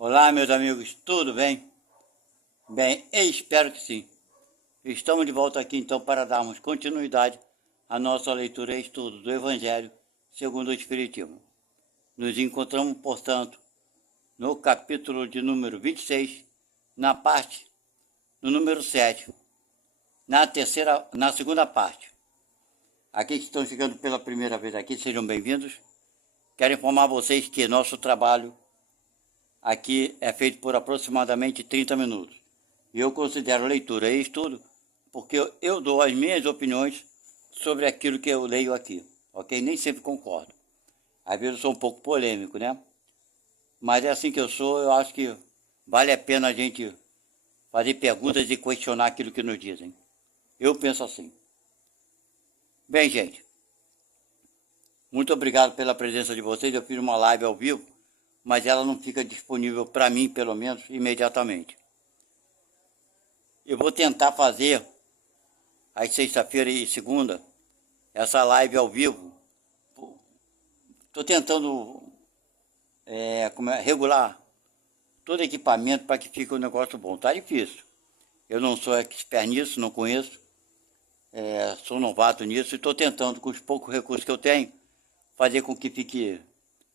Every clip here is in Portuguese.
Olá, meus amigos, tudo bem? Bem, espero que sim. Estamos de volta aqui então para darmos continuidade à nossa leitura e estudo do Evangelho segundo o Espiritismo. Nos encontramos, portanto, no capítulo de número 26, no número 7, na segunda parte. Aqui que estão chegando pela primeira vez aqui, sejam bem-vindos. Quero informar vocês que nosso trabalho aqui é feito por aproximadamente 30 minutos. E eu considero leitura e estudo porque eu dou as minhas opiniões sobre aquilo que eu leio aqui, ok? Nem sempre concordo. Às vezes eu sou um pouco polêmico, né? Mas é assim que eu sou, eu acho que vale a pena a gente fazer perguntas e questionar aquilo que nos dizem. Eu penso assim. Bem, gente, muito obrigado pela presença de vocês. Eu fiz uma live ao vivo, mas ela não fica disponível para mim, pelo menos, imediatamente. Eu vou tentar fazer, às sexta-feira e segunda, essa live ao vivo. Estou tentando regular todo equipamento para que fique um negócio bom. Está difícil. Eu não sou expert nisso, não conheço. Sou novato nisso e estou tentando, com os poucos recursos que eu tenho, fazer com que fique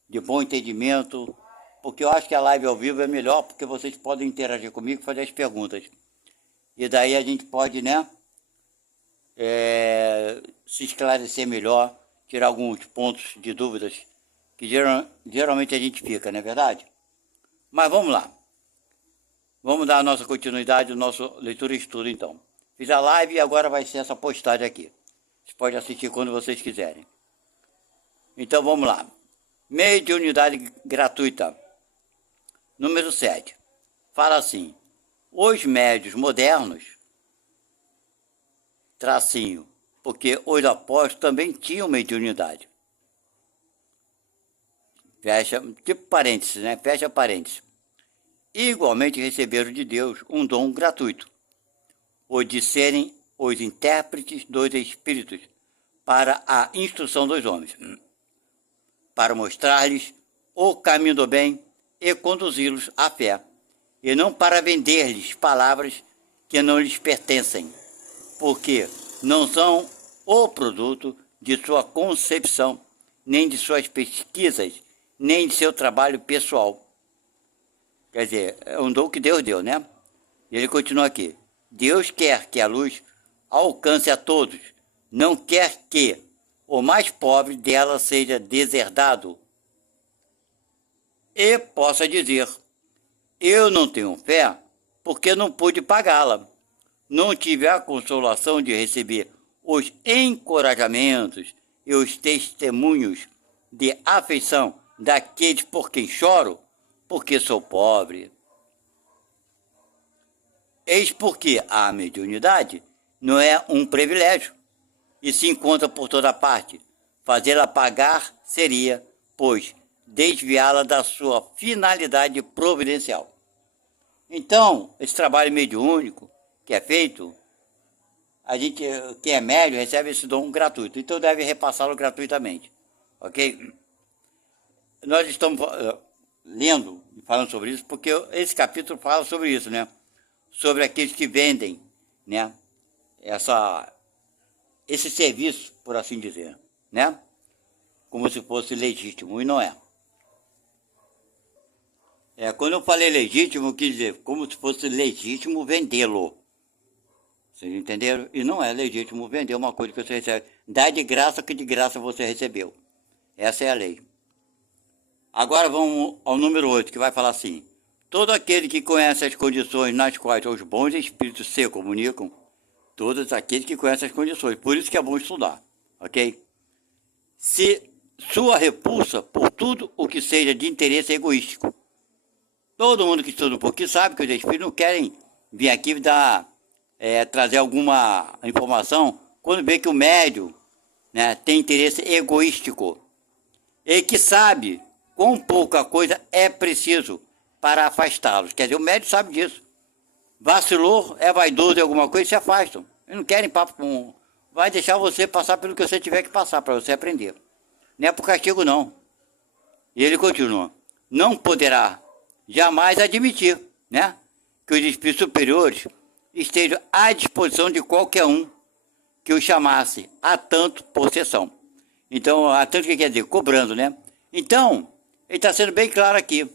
de bom entendimento, porque eu acho que a live ao vivo é melhor, porque vocês podem interagir comigo e fazer as perguntas. E daí a gente pode, né, se esclarecer melhor, tirar alguns pontos de dúvidas que geralmente a gente fica, não é verdade? Mas vamos lá. Vamos dar a nossa continuidade, o nosso leitura e estudo, então. Fiz a live e agora vai ser essa postagem aqui. Vocês podem assistir quando vocês quiserem. Então vamos lá. Mediunidade gratuita. Número 7. Fala assim: os médios modernos, tracinho, porque os apóstolos também tinham mediunidade. Fecha, tipo parênteses, né? Fecha parênteses. Igualmente receberam de Deus um dom gratuito, o de serem os intérpretes dos Espíritos para a instrução dos homens, para mostrar-lhes o caminho do bem e conduzi-los à fé, e não para vender-lhes palavras que não lhes pertencem, porque não são o produto de sua concepção, nem de suas pesquisas, nem de seu trabalho pessoal. Quer dizer, é um dom que Deus deu, né? E ele continua aqui. Deus quer que a luz alcance a todos, não quer que o mais pobre dela seja deserdado e possa dizer: eu não tenho fé porque não pude pagá-la. Não tive a consolação de receber os encorajamentos e os testemunhos de afeição daqueles por quem choro, porque sou pobre. Eis porque a mediunidade não é um privilégio e se encontra por toda parte. Fazê-la pagar seria, pois, desviá-la da sua finalidade providencial. Então, esse trabalho mediúnico que é feito, a gente, quem é médium, recebe esse dom gratuito, então deve repassá-lo gratuitamente, ok? Nós estamos lendo e falando sobre isso, porque esse capítulo fala sobre isso, né? Sobre aqueles que vendem, né? Esse serviço, por assim dizer, né? Como se fosse legítimo, e não é. Quando eu falei legítimo, eu quis dizer como se fosse legítimo vendê-lo. Vocês entenderam? E não é legítimo vender uma coisa que você recebe. Dá de graça que de graça você recebeu. Essa é a lei. Agora vamos ao número 8, que vai falar assim: todo aquele que conhece as condições nas quais os bons espíritos se comunicam, todos aqueles que conhecem as condições, por isso que é bom estudar, ok? Se sua repulsa por tudo o que seja de interesse egoístico. Todo mundo que estuda um pouquinho sabe que os espíritos não querem vir aqui trazer alguma informação quando vê que o médium, né, tem interesse egoístico e que sabe quão pouca coisa é preciso para afastá-los. Quer dizer, o médium sabe disso. Vacilou, é vaidoso em alguma coisa, se afastam. Eles não querem papo com... Vai deixar você passar pelo que você tiver que passar para você aprender. Não é por castigo, não. E ele continua: não poderá jamais admitir, né, que os espíritos superiores estejam à disposição de qualquer um que o chamasse a tanto por sessão. Então, a tanto que quer dizer? Cobrando, né? Então, ele está sendo bem claro aqui.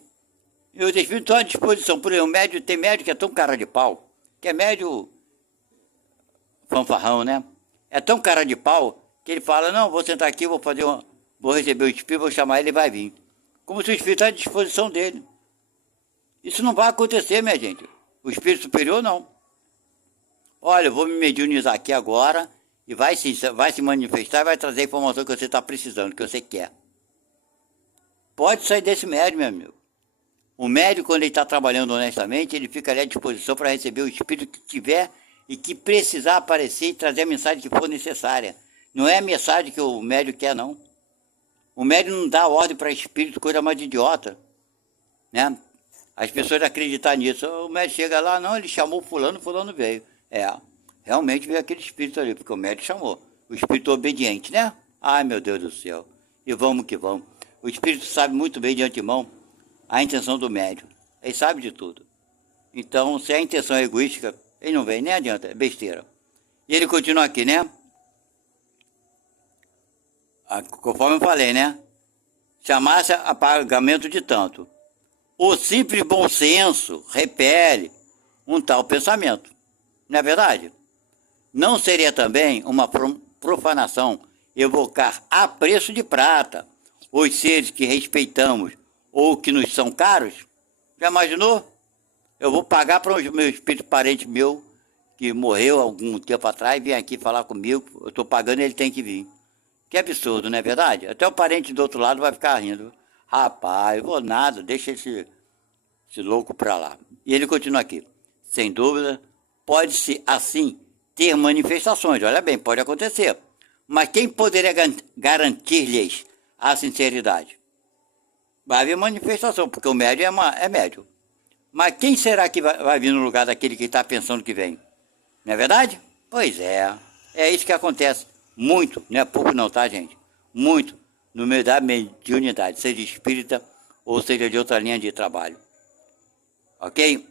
E os espíritos estão à disposição. Por exemplo, tem médico que é tão cara de pau, que é médio fanfarrão, né? É tão cara de pau que ele fala, não, vou sentar aqui, vou receber o espírito, vou chamar ele, vai vir. Como se o espírito está à disposição dele. Isso não vai acontecer, minha gente. O espírito superior, não. Olha, eu vou me mediunizar aqui agora e vai se manifestar e vai trazer a informação que você está precisando, que você quer. Pode sair desse médium, meu amigo. O médium, quando ele está trabalhando honestamente, ele fica ali à disposição para receber o espírito que tiver e que precisar aparecer e trazer a mensagem que for necessária. Não é a mensagem que o médium quer, não. O médium não dá ordem para espírito, coisa mais de idiota, né? As pessoas acreditam nisso. O médium chega lá, não, ele chamou fulano, fulano veio. Realmente veio aquele espírito ali, porque o médium chamou. O espírito obediente, né? Ai, meu Deus do céu. E vamos que vamos. O espírito sabe muito bem de antemão a intenção do médium. Ele sabe de tudo. Então, se a intenção é egoística, ele não vem, nem adianta, é besteira. E ele continua aqui, né? Conforme eu falei, né? Chamasse a pagamento de tanto. O simples bom senso repele um tal pensamento. Não é verdade? Não seria também uma profanação evocar a preço de prata os seres que respeitamos ou que nos são caros? Já imaginou? Eu vou pagar para o meu espírito parente meu, que morreu algum tempo atrás, vem aqui falar comigo, eu estou pagando, ele tem que vir. Que absurdo, não é verdade? Até o parente do outro lado vai ficar rindo. Rapaz, vou nada, deixa esse louco para lá. E ele continua aqui. Sem dúvida, pode-se assim ter manifestações, olha bem, pode acontecer. Mas quem poderia garantir-lhes a sinceridade? Vai haver manifestação, porque o médium é médium. Mas quem será que vai vir no lugar daquele que está pensando que vem? Não é verdade? Pois é. É isso que acontece. Muito, não é pouco não, tá, gente? Muito no meio da mediunidade, seja espírita ou seja de outra linha de trabalho. Ok?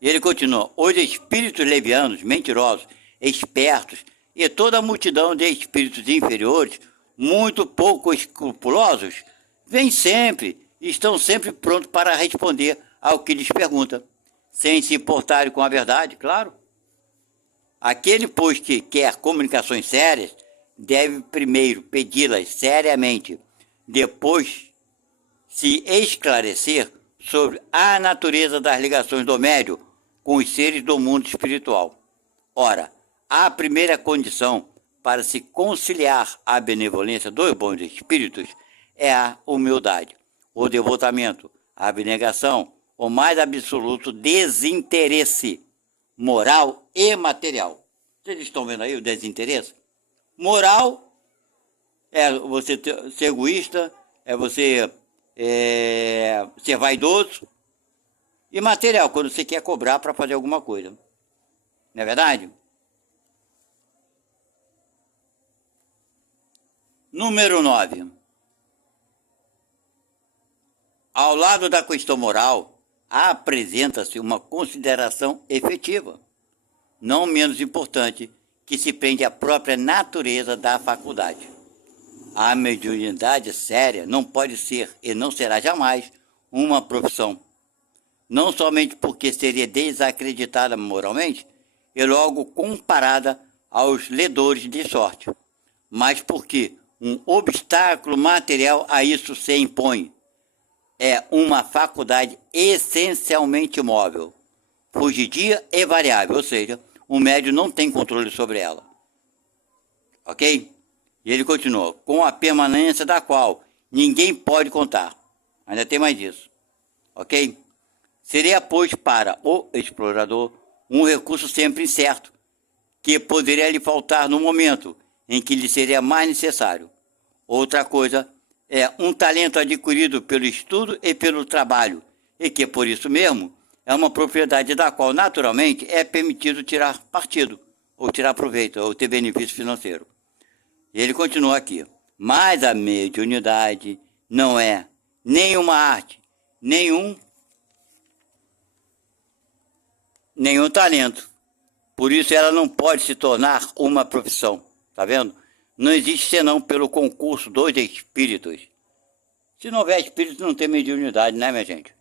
E ele continua. Os espíritos levianos, mentirosos, espertos e toda a multidão de espíritos inferiores, muito pouco escrupulosos, vêm sempre, estão sempre prontos para responder ao que lhes pergunta, sem se importarem com a verdade, claro. Aquele, pois, que quer comunicações sérias, deve primeiro pedi-las seriamente, depois se esclarecer sobre a natureza das ligações do médium com os seres do mundo espiritual. Ora, a primeira condição para se conciliar a benevolência dos bons espíritos é a humildade, o devotamento, a abnegação, o mais absoluto desinteresse moral e material. Vocês estão vendo aí o desinteresse? Moral é você ser egoísta, é você ser vaidoso. E material, quando você quer cobrar para fazer alguma coisa. Não é verdade? Número 9. Ao lado da questão moral, apresenta-se uma consideração efetiva, não menos importante, que se prende à própria natureza da faculdade. A mediunidade séria não pode ser e não será jamais uma profissão, não somente porque seria desacreditada moralmente e logo comparada aos ledores de sorte, mas porque um obstáculo material a isso se impõe. É uma faculdade essencialmente móvel, fugidia e variável, ou seja, o médium não tem controle sobre ela. Ok? E ele continua, com a permanência da qual ninguém pode contar. Ainda tem mais isso. Ok? Seria, pois, para o explorador um recurso sempre incerto, que poderia lhe faltar no momento em que lhe seria mais necessário. Outra coisa é um talento adquirido pelo estudo e pelo trabalho, e que, por isso mesmo, é uma propriedade da qual, naturalmente, é permitido tirar partido, ou tirar proveito, ou ter benefício financeiro. E ele continua aqui. Mas a mediunidade não é nem uma arte, nenhum talento. Por isso ela não pode se tornar uma profissão. Tá vendo? Não existe senão pelo concurso dos espíritos. Se não houver espírito, não tem mediunidade, né, minha gente?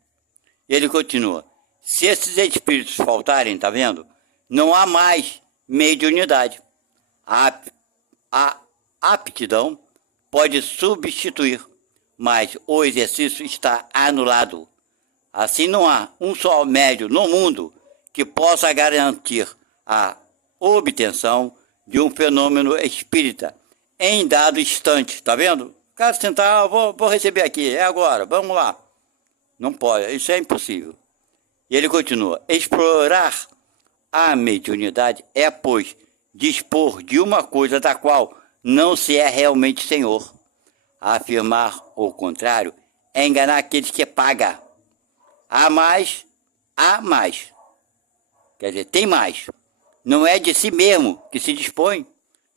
Ele continua. Se esses espíritos faltarem, tá vendo? Não há mais mediunidade. A aptidão pode substituir, mas o exercício está anulado. Assim não há um só médium no mundo que possa garantir a obtenção de um fenômeno espírita em dado instante, tá vendo? O cara sentar, vou receber aqui, é agora, vamos lá. Não pode, isso é impossível. E ele continua, explorar a mediunidade é, pois, dispor de uma coisa da qual não se é realmente senhor. Afirmar o contrário é enganar aqueles que pagam. Há mais. Quer dizer, tem mais. Não é de si mesmo que se dispõe.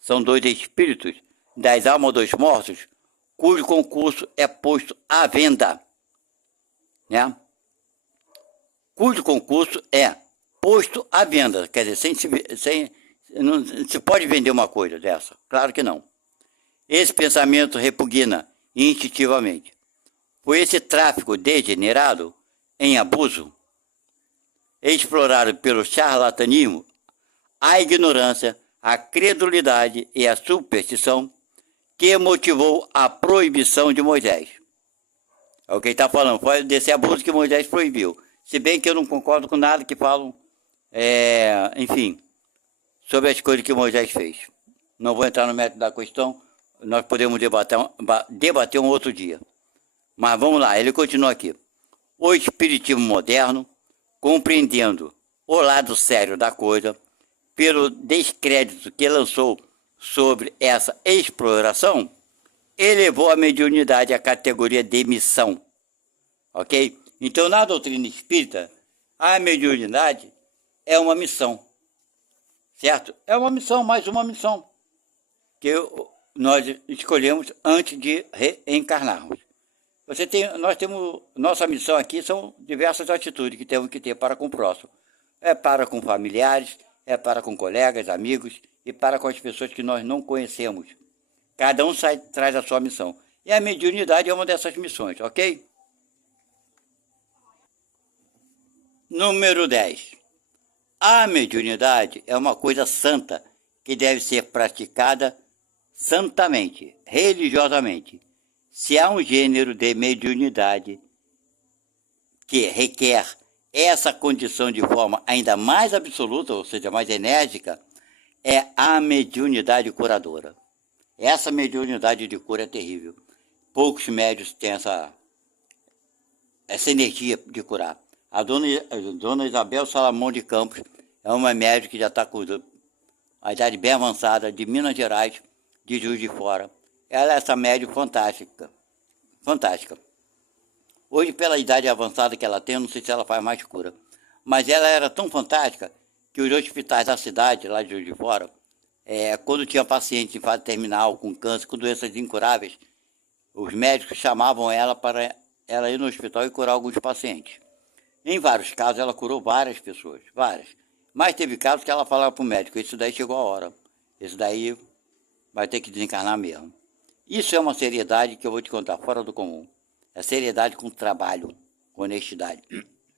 São dois espíritos das almas dos mortos, cujo concurso é posto à venda. Né? Cujo concurso é posto à venda. Quer dizer, não se pode vender uma coisa dessa. Claro que não. Esse pensamento repugna instintivamente. Por esse tráfico degenerado em abuso, explorado pelo charlatanismo, a ignorância, a credulidade e a superstição que motivou a proibição de Moisés. É o que ele está falando, foi desse abuso que Moisés proibiu. Se bem que eu não concordo com nada que falam, enfim, sobre as coisas que Moisés fez. Não vou entrar no mérito da questão, nós podemos debater um outro dia. Mas vamos lá, ele continua aqui. O espiritismo moderno, compreendendo o lado sério da coisa, pelo descrédito que lançou sobre essa exploração, elevou a mediunidade à categoria de missão. Ok? Então, na doutrina espírita, a mediunidade é uma missão. Certo? É uma missão, mais uma missão que nós escolhemos antes de reencarnarmos. Nós temos, nossa missão aqui são diversas atitudes que temos que ter para com o próximo. É para com familiares, é para com colegas, amigos e para com as pessoas que nós não conhecemos. Cada um traz a sua missão. E a mediunidade é uma dessas missões, ok? Número 10. A mediunidade é uma coisa santa que deve ser praticada santamente, religiosamente. Se há um gênero de mediunidade que requer essa condição de forma ainda mais absoluta, ou seja, mais enérgica, é a mediunidade curadora. Essa mediunidade de cura é terrível. Poucos médios têm essa energia de curar. A dona Isabel Salamão de Campos é uma médium que já está com a idade bem avançada, de Minas Gerais, de Juiz de Fora. Ela é essa médium fantástica. Fantástica. Hoje, pela idade avançada que ela tem, eu não sei se ela faz mais cura. Mas ela era tão fantástica que os hospitais da cidade, lá de Juiz de Fora, quando tinha pacientes em fase terminal, com câncer, com doenças incuráveis, os médicos chamavam ela para ela ir no hospital e curar alguns pacientes. Em vários casos, ela curou várias pessoas, várias. Mas teve casos que ela falava para o médico, isso daí chegou a hora, isso daí vai ter que desencarnar mesmo. Isso é uma seriedade que eu vou te contar, fora do comum. É seriedade com trabalho, com honestidade.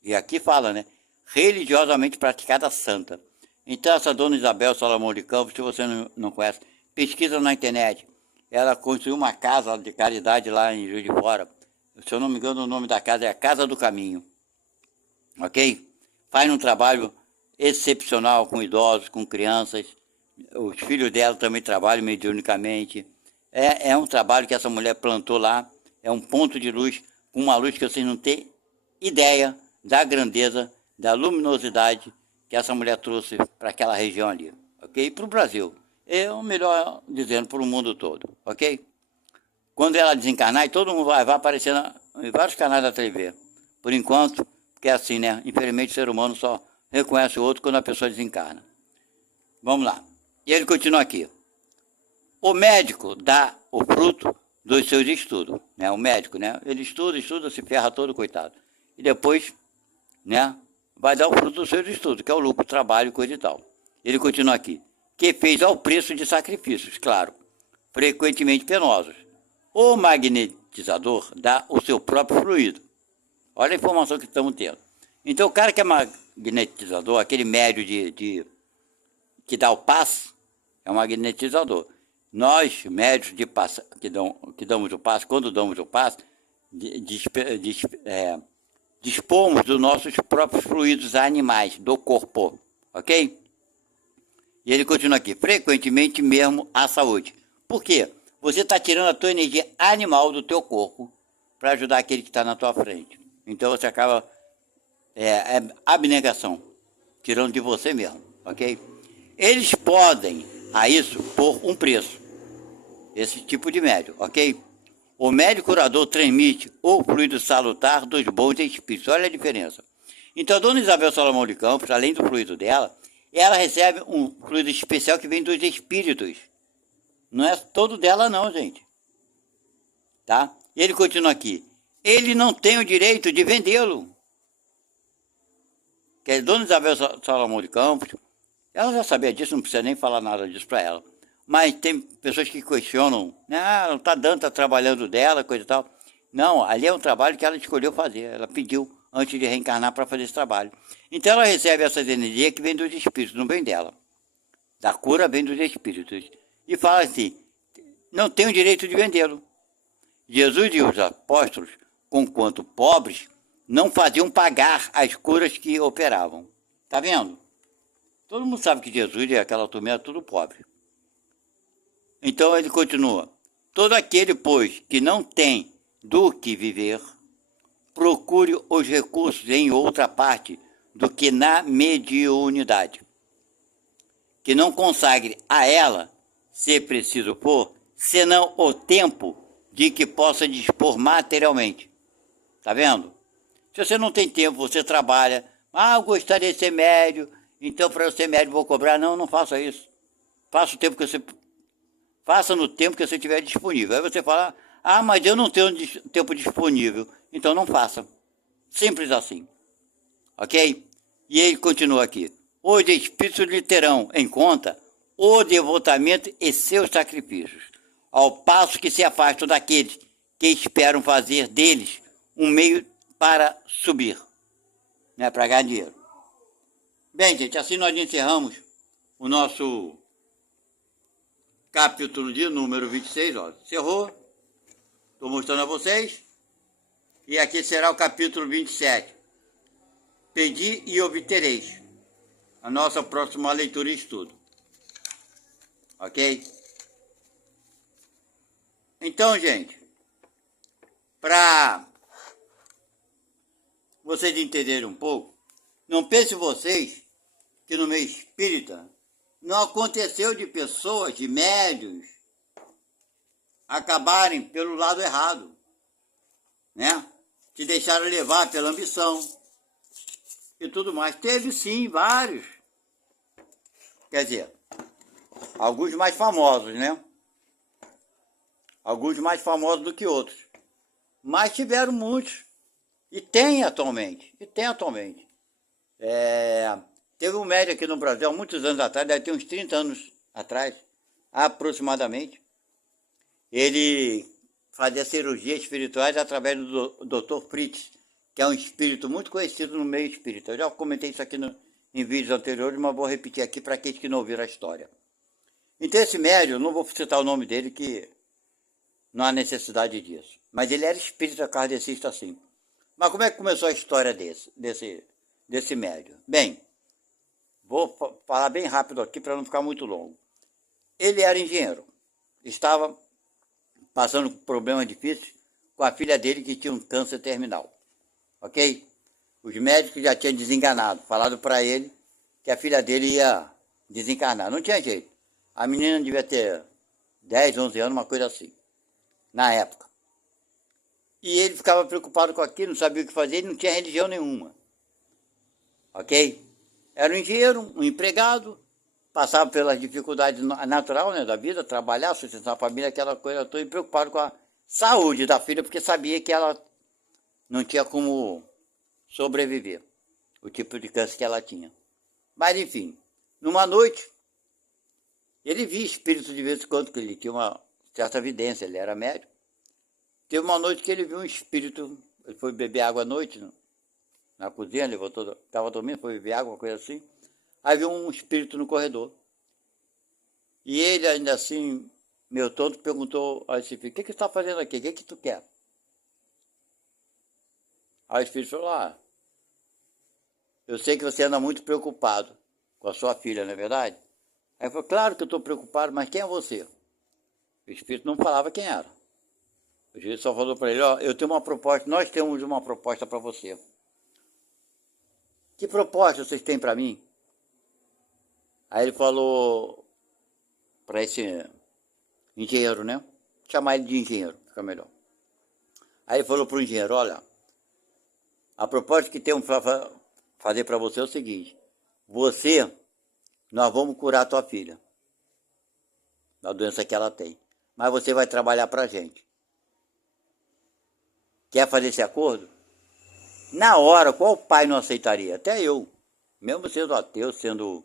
E aqui fala, né? Religiosamente praticada santa. Então essa dona Isabel Salamão de Campos, se você não conhece, pesquisa na internet. Ela construiu uma casa de caridade lá em Juiz de Fora. Se eu não me engano, o nome da casa é a Casa do Caminho. Ok? Faz um trabalho excepcional com idosos, com crianças. Os filhos dela também trabalham mediunicamente. É um trabalho que essa mulher plantou lá. É um ponto de luz, com uma luz que vocês não têm ideia da grandeza, da luminosidade que essa mulher trouxe para aquela região ali. Ok? Para o Brasil. O melhor dizendo, para o mundo todo. Ok? Quando ela desencarnar, todo mundo vai aparecer em vários canais da TV. Por enquanto, porque é assim, né? Infelizmente, o ser humano só reconhece o outro quando a pessoa desencarna. Vamos lá. E ele continua aqui. O médico dá o fruto dos seus estudos, né? O médico, né? Ele estuda, se ferra todo, coitado. e depois, né, vai dar o fruto dos seus estudos, que é o lucro, trabalho, coisa e tal. Ele continua aqui. Que fez ao preço de sacrifícios, claro, frequentemente penosos. O magnetizador dá o seu próprio fluido. Olha a informação que estamos tendo. Então, o cara que é magnetizador, aquele médio que dá o passe, é um magnetizador. Nós, médios de passe, que damos o passe, quando damos o passe, dispomos dos nossos próprios fluidos animais, do corpo, ok? E ele continua aqui, frequentemente mesmo à saúde. Por quê? Você está tirando a tua energia animal do teu corpo para ajudar aquele que está na tua frente. Então você acaba, abnegação, tirando de você mesmo, ok? Eles podem, a isso, pôr um preço, esse tipo de médio, ok? O médio curador transmite o fluido salutar dos bons espíritos. Olha a diferença. Então, a dona Isabel Salomão de Campos, além do fluido dela, ela recebe um fluido especial que vem dos espíritos. Não é todo dela não, gente. Tá? E ele continua aqui. Ele não tem o direito de vendê-lo. Que a dona Isabel Salomão de Campos, ela já sabia disso, não precisa nem falar nada disso para ela. Mas tem pessoas que questionam, não está dando, está trabalhando dela, coisa e tal. Não, ali é um trabalho que ela escolheu fazer, ela pediu antes de reencarnar para fazer esse trabalho. Então ela recebe essas energias que vêm dos espíritos, não vem dela. Da cura vem dos espíritos. E fala assim, não tem o direito de vendê-lo. Jesus e os apóstolos, conquanto pobres, não faziam pagar as curas que operavam. Está vendo? Todo mundo sabe que Jesus e aquela turma era tudo pobre. Então ele continua, todo aquele, pois, que não tem do que viver, procure os recursos em outra parte do que na mediunidade. Que não consagre a ela, se preciso for, senão o tempo de que possa dispor materialmente. Tá vendo? Se você não tem tempo, você trabalha, eu gostaria de ser médio, então para eu ser médio vou cobrar. Não, não faça isso. Faça o tempo que você... Faça no tempo que você tiver disponível. Aí você fala, mas eu não tenho tempo disponível. Então não faça. Simples assim. Ok? E ele continua aqui. Os espíritos lhe terão em conta o devotamento e seus sacrifícios, ao passo que se afastam daqueles que esperam fazer deles um meio para subir, né, para ganhar dinheiro. Bem, gente, assim nós encerramos o nosso capítulo de número 26, ó. Encerrou. Estou mostrando a vocês. E aqui será o capítulo 27. Pedi e obtereis. A nossa próxima leitura e estudo. Ok? Então, gente, para vocês entenderem um pouco, não pense vocês que no meio espírita não aconteceu de pessoas, de médios, acabarem pelo lado errado, né? Se deixaram levar pela ambição e tudo mais. Teve sim vários. Quer dizer, alguns mais famosos, né? Alguns mais famosos do que outros. Mas tiveram muitos. E tem atualmente. Teve um médico aqui no Brasil, há muitos anos atrás, deve ter uns 30 anos atrás, aproximadamente. Ele fazia cirurgias espirituais através do Dr. Fritz, que é um espírito muito conhecido no meio espírita. Eu já comentei isso aqui em vídeos anteriores, mas vou repetir aqui para aqueles que não ouviram a história. Então esse médium, não vou citar o nome dele, que não há necessidade disso. Mas ele era espírita kardecista assim. Mas como é que começou a história desse médium? Bem, vou falar bem rápido aqui para não ficar muito longo. Ele era engenheiro. Estava passando por problemas difíceis com a filha dele que tinha um câncer terminal. Ok? Os médicos já tinham desenganado, falado para ele que a filha dele ia desencarnar. Não tinha jeito. A menina devia ter 10, 11 anos, uma coisa assim, na época. E ele ficava preocupado com aquilo, não sabia o que fazer, ele não tinha religião nenhuma. Ok? Era um engenheiro, um empregado, passava pelas dificuldades naturais, né, da vida, trabalhar, sustentar a família, aquela coisa toda, e preocupado com a saúde da filha, porque sabia que ela não tinha como sobreviver, o tipo de câncer que ela tinha. Mas enfim, numa noite, ele via espírito de vez em quando, que ele tinha uma certa evidência, ele era médico. Teve uma noite que ele viu um espírito, ele foi beber água à noite, na cozinha, ele voltou, estava dormindo, foi beber água, uma coisa assim. Aí viu um espírito no corredor. E ele, ainda assim, meio tonto, perguntou ao espírito: o que você está fazendo aqui? O que tu quer? Aí o espírito falou: eu sei que você anda muito preocupado com a sua filha, não é verdade? Aí ele falou: claro que eu estou preocupado, mas quem é você? O espírito não falava quem era. O espírito só falou para ele: eu tenho uma proposta, nós temos uma proposta para você. Que proposta vocês têm para mim? Aí ele falou para esse engenheiro, né? Chamar ele de engenheiro, fica melhor. Aí ele falou para o engenheiro: olha, a proposta que temos para fazer para você é o seguinte: nós vamos curar a tua filha da doença que ela tem, mas você vai trabalhar para a gente. Quer fazer esse acordo? Na hora, qual pai não aceitaria? Até eu, mesmo sendo ateu, sendo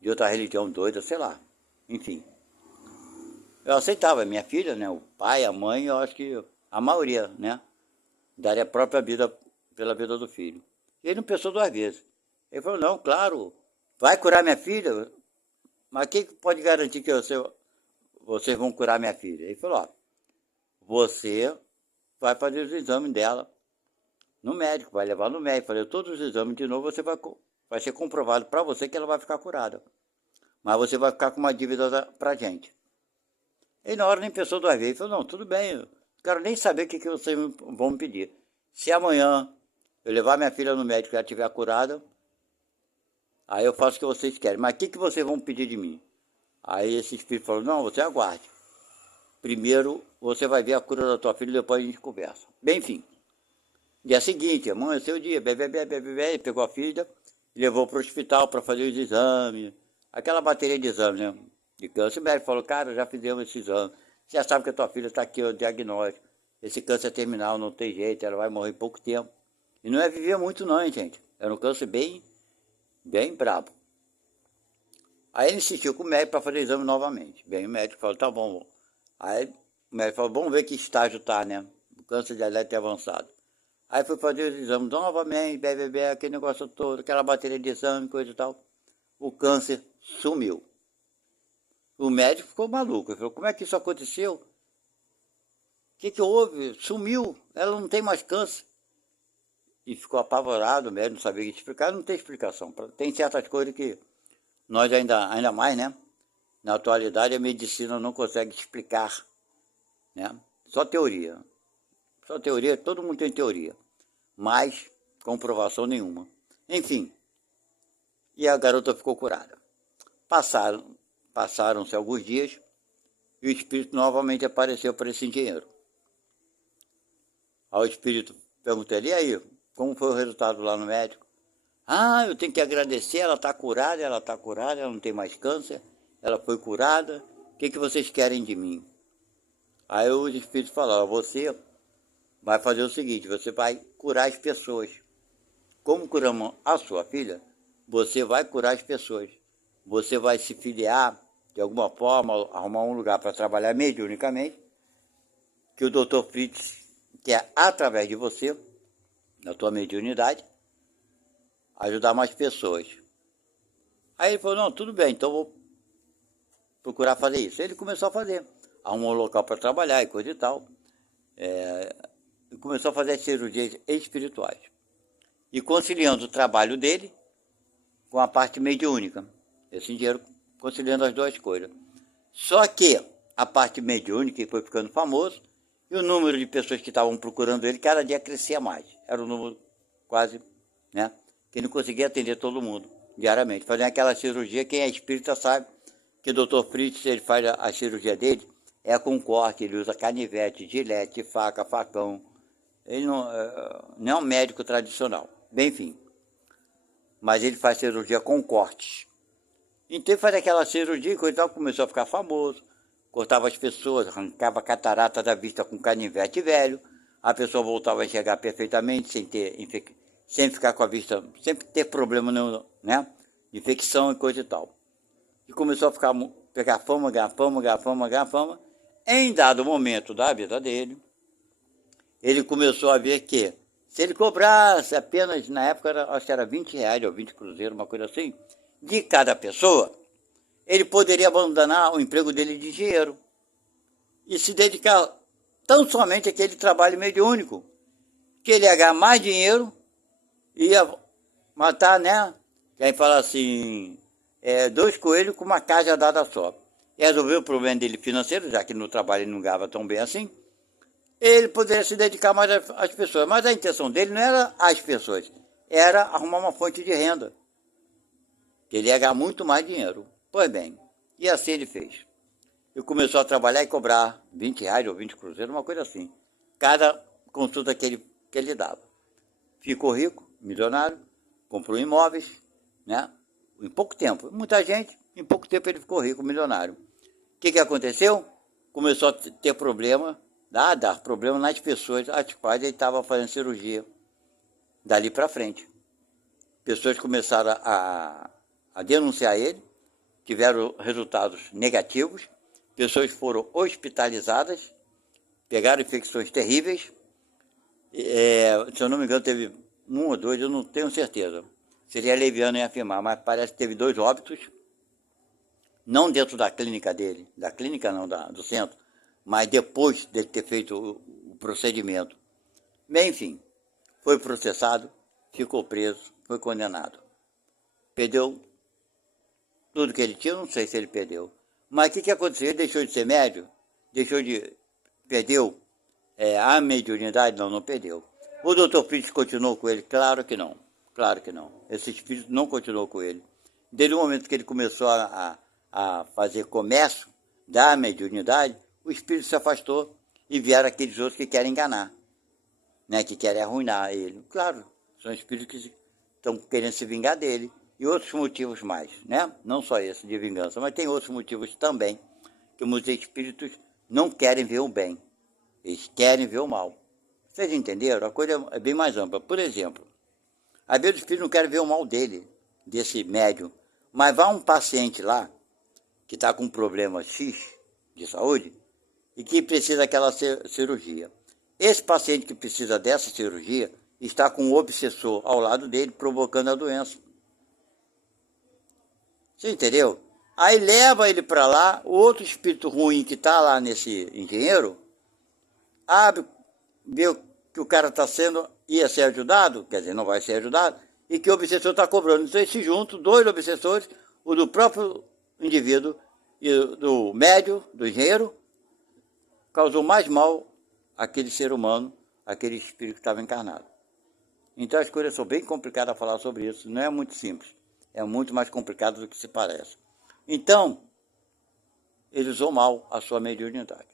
de outra religião doida, sei lá, enfim. Eu aceitava, minha filha, né, o pai, a mãe, eu acho que a maioria, né, daria a própria vida pela vida do filho. E ele não pensou duas vezes. Ele falou: não, claro, vai curar minha filha, mas quem pode garantir que vocês vão curar minha filha? Ele falou: você vai fazer os exames dela no médico, vai levar no médico, fazer todos os exames de novo, vai ser comprovado para você que ela vai ficar curada. Mas você vai ficar com uma dívida para a gente. Ele na hora nem pensou duas vezes, ele falou: não, tudo bem, eu não quero nem saber o que vocês vão me pedir. Se amanhã eu levar minha filha no médico e ela estiver curada, aí eu faço o que vocês querem. Mas o que vocês vão pedir de mim? Aí esse espírito falou: não, você aguarde. Primeiro você vai ver a cura da tua filha e depois a gente conversa. Bem, enfim. Dia seguinte, amanheceu o dia, ele pegou a filha e levou para o hospital para fazer os exames. Aquela bateria de exames, né? De câncer. O médico falou: cara, já fizemos esse exame. Você já sabe que a tua filha está aqui, o diagnóstico. Esse câncer é terminal, não tem jeito, ela vai morrer em pouco tempo. E não é viver muito não, hein, gente. Era um câncer bem brabo. Aí ele insistiu com o médico para fazer o exame novamente. Bem, o médico falou: tá bom. Aí o médico falou: vamos ver que estágio tá, né? O câncer de elétrico avançado. Aí foi fazer os exames novamente, aquele negócio todo, aquela bateria de exame, coisa e tal. O câncer sumiu. O médico ficou maluco. Ele falou: como é que isso aconteceu? O que houve? Sumiu. Ela não tem mais câncer. E ficou apavorado, o médico não sabia o que explicar. Não tem explicação. Tem certas coisas que nós ainda mais, né? Na atualidade a medicina não consegue explicar, né? Só teoria. Só teoria, todo mundo tem teoria, mas comprovação nenhuma. Enfim, e a garota ficou curada. Passaram-se alguns dias e o espírito novamente apareceu para esse engenheiro. Aí o espírito perguntou: e aí, como foi o resultado lá no médico? Eu tenho que agradecer, ela está curada, ela não tem mais câncer, ela foi curada, o que vocês querem de mim? Aí os espíritos falaram: você vai fazer o seguinte, você vai curar as pessoas. Como curamos a sua filha, você vai curar as pessoas. Você vai se filiar, de alguma forma, arrumar um lugar para trabalhar mediunicamente, que o Dr. Fritz quer, através de você, da tua mediunidade, ajudar mais pessoas. Aí ele falou: não, tudo bem, então vou procurar fazer isso. Ele começou a fazer, arrumou um local para trabalhar e coisa e tal. Começou a fazer as cirurgias espirituais e conciliando o trabalho dele com a parte mediúnica. Esse engenheiro conciliando as duas coisas. Só que a parte mediúnica foi ficando famoso e o número de pessoas que estavam procurando ele cada dia crescia mais. Era um número quase, né? Que ele não conseguia atender todo mundo diariamente. Fazendo aquela cirurgia, quem é espírita sabe que o Dr. Fritz, ele faz a cirurgia dele, é com corte, ele usa canivete, gilete, faca, facão. Ele não é um médico tradicional, bem enfim. Mas ele faz cirurgia com cortes. Então ele faz aquela cirurgia e coisa e tal, começou a ficar famoso. Cortava as pessoas, arrancava a catarata da vista com canivete velho. A pessoa voltava a enxergar perfeitamente, sem ter sem ficar com a vista, sempre ter problema, né? Infecção e coisa e tal. E começou a pegar fama, ganhar fama, ganhar fama, ganhar fama. Em dado momento da vida dele, ele começou a ver que se ele cobrasse apenas, na época, acho que era 20 reais ou 20 cruzeiros, uma coisa assim, de cada pessoa, ele poderia abandonar o emprego dele de engenheiro e se dedicar tão somente àquele trabalho mediúnico, que ele ia ganhar mais dinheiro, ia matar, né? Que aí fala assim, 2 coelhos com uma caja dada só. E resolveu o problema dele financeiro, já que no trabalho ele não ganhava tão bem assim, ele poderia se dedicar mais às pessoas. Mas a intenção dele não era as pessoas, era arrumar uma fonte de renda, que ele ia ganhar muito mais dinheiro. Pois bem, e assim ele fez. Ele começou a trabalhar e cobrar 20 reais ou 20 cruzeiros, uma coisa assim, cada consulta que ele dava. Ficou rico, milionário, comprou imóveis, né? Em pouco tempo. Muita gente, em pouco tempo ele ficou rico, milionário. O que aconteceu? Começou a ter problema, dar problema nas pessoas às quais ele estava fazendo cirurgia. Dali para frente. Pessoas começaram a denunciar ele, tiveram resultados negativos, pessoas foram hospitalizadas, pegaram infecções terríveis. Se eu não me engano, teve 1 ou 2, eu não tenho certeza. Seria leviano em afirmar, mas parece que teve 2 óbitos, não dentro da clínica dele, da clínica não, do centro, mas depois dele ter feito o procedimento. Bem, enfim, foi processado, ficou preso, foi condenado. Perdeu tudo que ele tinha, não sei se ele perdeu. Mas o que aconteceu? Ele deixou de ser médio? Perdeu a mediunidade? Não perdeu. O doutor Fritz continuou com ele? Claro que não. Claro que não. Esse espírito não continuou com ele. Desde o momento que ele começou a fazer comércio da mediunidade, o espírito se afastou e vieram aqueles outros que querem enganar, né, que querem arruinar ele. Claro, são espíritos que estão querendo se vingar dele. E outros motivos mais, né? Não só esse de vingança, mas tem outros motivos também, que muitos espíritos não querem ver o bem, eles querem ver o mal. Vocês entenderam? A coisa é bem mais ampla. Por exemplo, às vezes o espírito não quer ver o mal dele, desse médium, mas vai um paciente lá, que está com um problema X de saúde, e que precisa daquela cirurgia. Esse paciente que precisa dessa cirurgia, está com um obsessor ao lado dele, provocando a doença. Você entendeu? Aí leva ele para lá, o outro espírito ruim que está lá nesse engenheiro, abre, vê que o cara ia ser ajudado, quer dizer, não vai ser ajudado, e que o obsessor está cobrando. Então eles se juntam, 2 obsessores, o do próprio indivíduo e do médium, do engenheiro, causou mais mal àquele ser humano, aquele espírito que estava encarnado. Então as coisas são bem complicadas a falar sobre isso, não é muito simples. É muito mais complicado do que se parece. Então, ele usou mal a sua mediunidade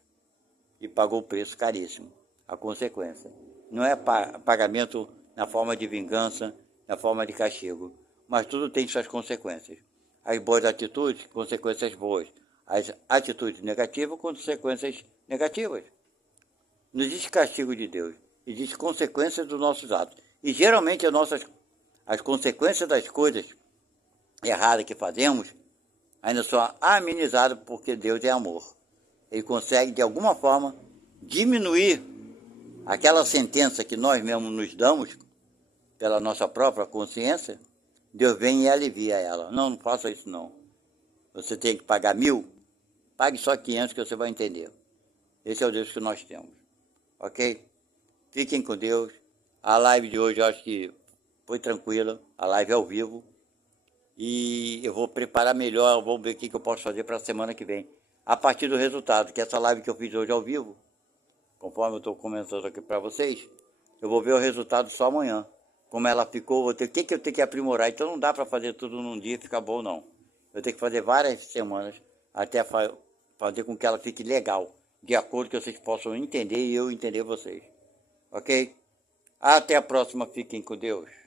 e pagou o preço caríssimo, a consequência. Não é pagamento na forma de vingança, na forma de castigo, mas tudo tem suas consequências. As boas atitudes, consequências boas. As atitudes negativas, consequências negativas. Não existe castigo de Deus, existe consequências dos nossos atos. E geralmente as consequências das coisas errada que fazemos, ainda são amenizadas porque Deus é amor. Ele consegue, de alguma forma, diminuir aquela sentença que nós mesmos nos damos, pela nossa própria consciência. Deus vem e alivia ela. Não faça isso não. Você tem que pagar 1.000, pague só 500 que você vai entender. Esse é o Deus que nós temos. Ok? Fiquem com Deus. A live de hoje eu acho que foi tranquila. A live é ao vivo. E eu vou preparar melhor, vou ver o que eu posso fazer para a semana que vem. A partir do resultado, que essa live que eu fiz hoje ao vivo, conforme eu estou comentando aqui para vocês, eu vou ver o resultado só amanhã. Como ela ficou, o que eu tenho que aprimorar. Então não dá para fazer tudo num dia e ficar bom, não. Eu tenho que fazer várias semanas até fazer com que ela fique legal, de acordo que vocês possam entender e eu entender vocês. Ok? Até a próxima, fiquem com Deus.